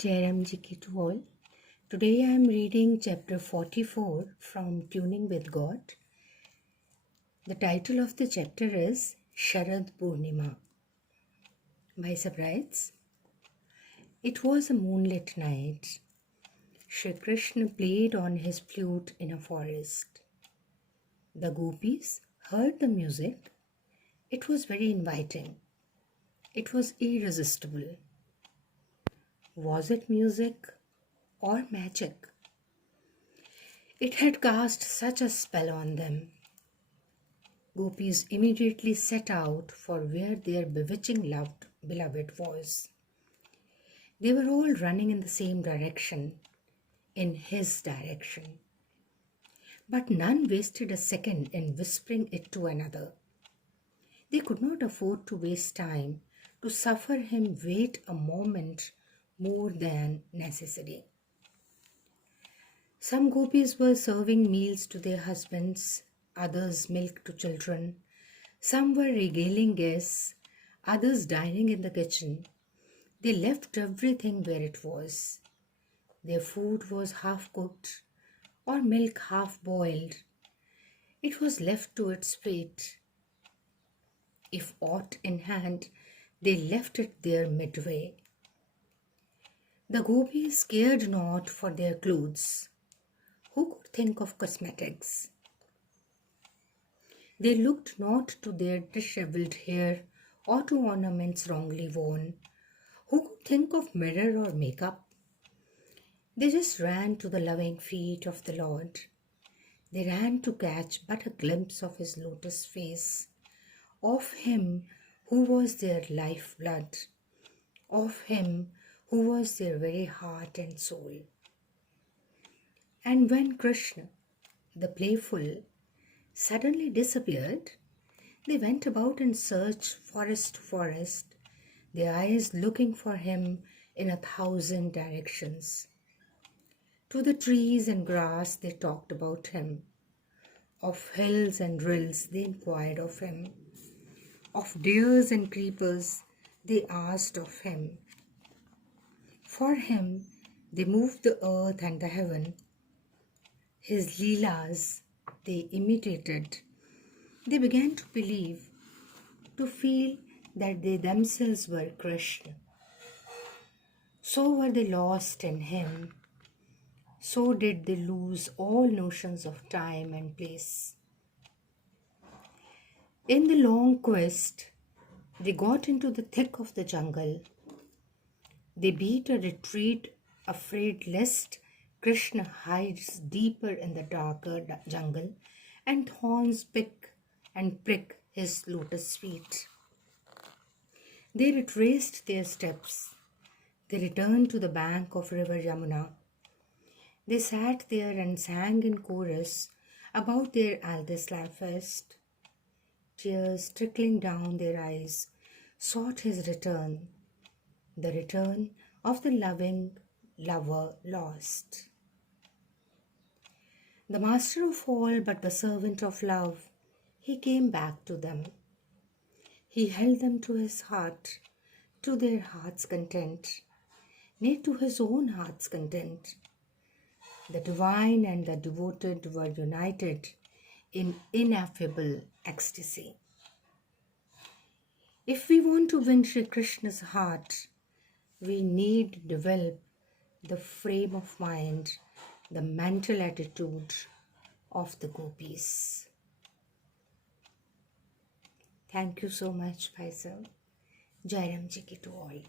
Jairam Ji ki to all. Today I am reading chapter 44 from Tuning with God. The title of the chapter is Sharad Purnima. By Surprise. It was a moonlit night. Shri Krishna played on his flute in a forest. The gopis heard the music. It was very inviting. It was irresistible. Was it music or magic? It had cast such a spell on them. Gopis immediately set out for where their bewitching beloved was. They were all running in the same direction, in his direction. But none wasted a second in whispering it to another. They could not afford to waste time to suffer him wait a moment more than necessary. Some gopis were serving meals to their husbands, others milk to children. Some were regaling guests, others dining in the kitchen. They left everything where it was. Their food was half cooked or milk half boiled. It was left to its fate. If aught in hand, they left it there midway. The gopis cared not for their clothes. Who could think of cosmetics? They looked not to their dishevelled hair or to ornaments wrongly worn. Who could think of mirror or makeup? They just ran to the loving feet of the Lord. They ran to catch but a glimpse of his lotus face, of him who was their lifeblood, of him who was their very heart and soul. And when Krishna, the playful, suddenly disappeared, they went about in search forest to forest, their eyes looking for him in 1,000 directions. To the trees and grass they talked about him. Of hills and rills they inquired of him. Of deers and creepers they asked of him. For him they moved the earth and the heaven. His leelas they imitated. They began to believe, to feel that they themselves were Krishna. So were they lost in him. So did they lose all notions of time and place. In the long quest, they got into the thick of the jungle. They beat a retreat, afraid lest Krishna hides deeper in the darker jungle and thorns pick and prick his lotus feet. They retraced their steps. They returned to the bank of river Yamuna. They sat there and sang in chorus about their Aldislam fest. Tears trickling down their eyes sought his return, the return of the loving lover lost. The master of all but the servant of love, he came back to them. He held them to his heart, to their heart's content, nay, to his own heart's content. The divine and the devoted were united in ineffable ecstasy. If we want to win Sri Krishna's heart, we need develop the frame of mind, the mental attitude of the gopis. Thank you so much, Bhai Sir. Jairam Ji ki to all.